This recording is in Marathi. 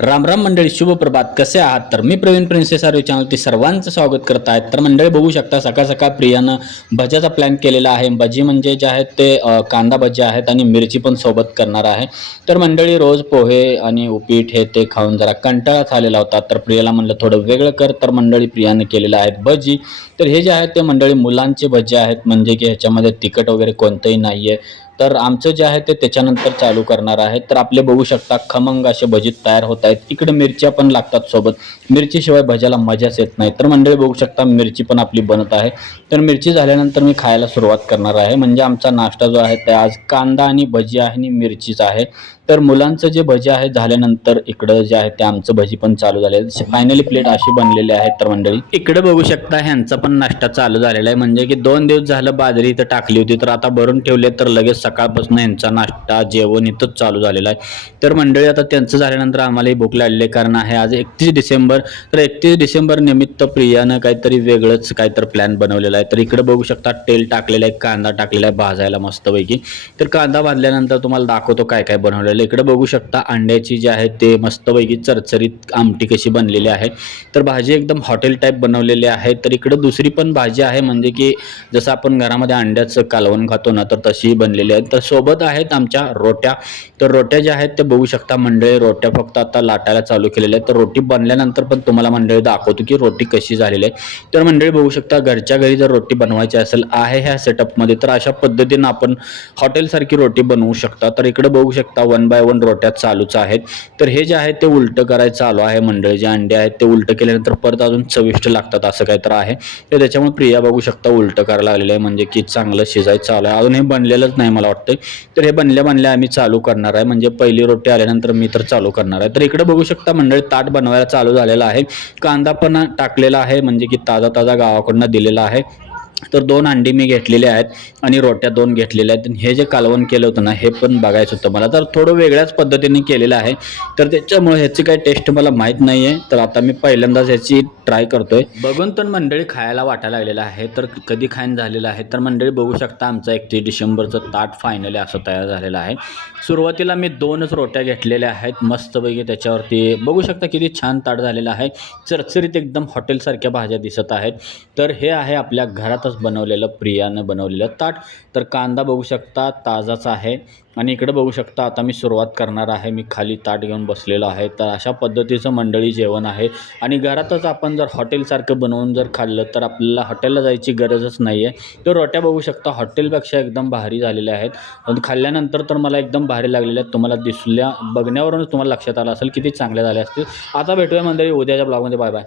राम राम मंडळी, शुभ प्रभात. कसे आहात? तर मी प्रवीण प्रिन्सेस आर्वी चॅनलवरती सर्वांचं स्वागत करत आहेत. तर मंडळी बघू शकता, सकाळ सकाळ प्रियानं भज्याचा प्लॅन केलेला आहे. भजी म्हणजे जे आहेत ते कांदा भजी आहेत आणि मिरची पण सोबत करणार आहे. तर मंडळी रोज पोहे आणि उपीट हे ते खाऊन जरा कंटाळाच आलेला होता. तर प्रियाला म्हणलं थोडं वेगळं कर. तर मंडळी प्रियाने केलेलं आहे भजी. तर हे जे आहेत ते मंडळी मुलांचे भजी आहेत, म्हणजे की ह्याच्यामध्ये तिखट वगैरे कोणतंही नाही आहे. तर आमचं जे आहे ते त्याच्यानंतर चालू करणार आहे. तर आपले बघू शकता खमंग असे भजी तयार होत आहेत. इकडे मिरच्या पण लागतात सोबत. मिरचीशिवाय भज्याला मजाच येत नाही. तर मंडळी बघू शकता मिरची पण आपली बनत आहे. तर मिरची झाल्यानंतर मी खायला सुरुवात करणार आहे. म्हणजे आमचा नाश्ता जो आहे ते आज कांदा आणि भजी आहे आणि मिरचीच आहे. तर मुलांचं जे भजी आहे झाल्यानंतर इकडं जे आहे ते आमचं भजी पण चालू झाले. फायनली प्लेट अशी बनलेली आहे. तर मंडळी इकडे बघू शकता ह्यांचा पण नाश्ता चालू झालेला आहे. म्हणजे की 2 दिवस झालं बाजरी इथं टाकली होती, तर आता भरून ठेवले. तर लगेच सकाळपासून यांचा नाश्ता जेवण इथंच चालू झालेला आहे. तर मंडळी आता त्यांचं झाल्यानंतर आम्हालाही भूक लागली आहे, कारण आहे आज 31 डिसेंबर. तर 31 डिसेंबर निमित्त प्रियानं काहीतरी वेगळंच काहीतरी प्लॅन बनवलेला आहे. तर इकडे बघू शकता तेल टाकलेलं आहे, कांदा टाकलेला आहे भाजायला मस्तपैकी. तर कांदा भाजल्यानंतर तुम्हाला दाखवतो काय काय बनवलेलं. इकडे बघू शकता अंड्याची जी आहे ते मस्तपैकी चरचरीत आमटी कशी बनलेली आहे. तर भाजी एकदम हॉटेल टाईप बनवलेली आहे. तर इकडे दुसरी पण भाजी आहे, म्हणजे की जसं आपण घरामध्ये अंड्याचं कालवण खातो ना, तर तशी बनलेली आहे. तर सोबत आहेत आमच्या रोट्या. तर रोट्या ज्या आहेत ते बघू शकता मंडळी, रोट्या फक्त आता लाटायला चालू केलेल्या आहेत. तर रोटी बनल्यानंतर पण तुम्हाला मंडळी दाखवतो की रोटी कशी झालेली आहे. तर मंडळी बघू शकता घरच्या घरी जर रोटी बनवायची असेल आहे ह्या सेटअपमध्ये, तर अशा पद्धतीनं आपण हॉटेलसारखी रोटी बनवू शकता. तर इकडे बघू शकता 1 बाय 1 रोट्या चालूच आहेत. तर हे जे आहे ते उलटं करायचं चालू आहे मंडळी. जे अंडे आहेत ते उलटं केल्यानंतर परत अजून चविष्ट लागतात असं काही तर आहे. तर त्याच्यामुळे प्रिया बघू शकता उलटं करायला लागलेलं आहे, म्हणजे की चांगलं शिजायचं चालू आहे. अजून हे बनलेलंच नाही मला वाटतं. तर हे बनल्या आम्ही चालू करणार आहे, म्हणजे पहिली रोटी आल्यानंतर मी तर चालू करणार आहे. तर इकडे बघू शकता मंडळी ताट बनवायला चालू झालेला आहे. कांदा पण टाकलेला आहे, म्हणजे की ताजा ताजा गावाकडनं दिलेला आहे. तर 2 अंडी मी घेतलेले आहेत आणि रोट्या 2 घेतलेल्या आहेत. हे जे कालवण केलं होतं ना, हे पण बघायचं होतं मला. तर थोडं वेगळ्याच पद्धतीने केलेलं आहे. तर त्याच्यामुळे ह्याची काही टेस्ट मला माहीत नाही आहे. तर आता मी पहिल्यांदाच ह्याची ट्राय करतोय. बघून तर मंडळी खायला वाटायला लागलेलं आहे. तर कधी खाईन झालेलं आहे. तर मंडळी बघू शकता आमचं 31 डिसेंबरचं ताट फायनली असं तयार झालेलं आहे. सुरुवातीला मी 2च रोट्या घेतलेल्या आहेत मस्तपैकी. त्याच्यावरती बघू शकता किती छान ताट झालेलं आहे. चरचरीत एकदम हॉटेलसारख्या भाज्या दिसत आहेत. तर हे आहे आपल्या घरातच बनवलेलं, प्रियानं बनवलेलं ताट. तर कांदा बघू शकता ताजाच आहे. आणि इकडे बघू शकता आता मी सुरुवात करणार आहे. मी खाली ताट घेऊन बसलेलो आहे. तर अशा पद्धतीचं मंडळी जेवण आहे. आणि घरातच आपण जर हॉटेलसारखं बनवून जर खाल्लं तर आपल्याला हॉटेलला जायची गरजच नाही आहे. तर रोट्या बघू शकता हॉटेलपेक्षा एकदम भारी झालेल्या आहेत. पण खाल्ल्यानंतर तर मला एकदम भारी लागलेल्या आहेत. तुम्हाला बघण्यावरूनच तुम्हाला लक्षात आलं असेल किती चांगल्या झाल्या असतील. आता भेटूया मंडळी उद्याच्या ब्लॉगमध्ये. Bye bye.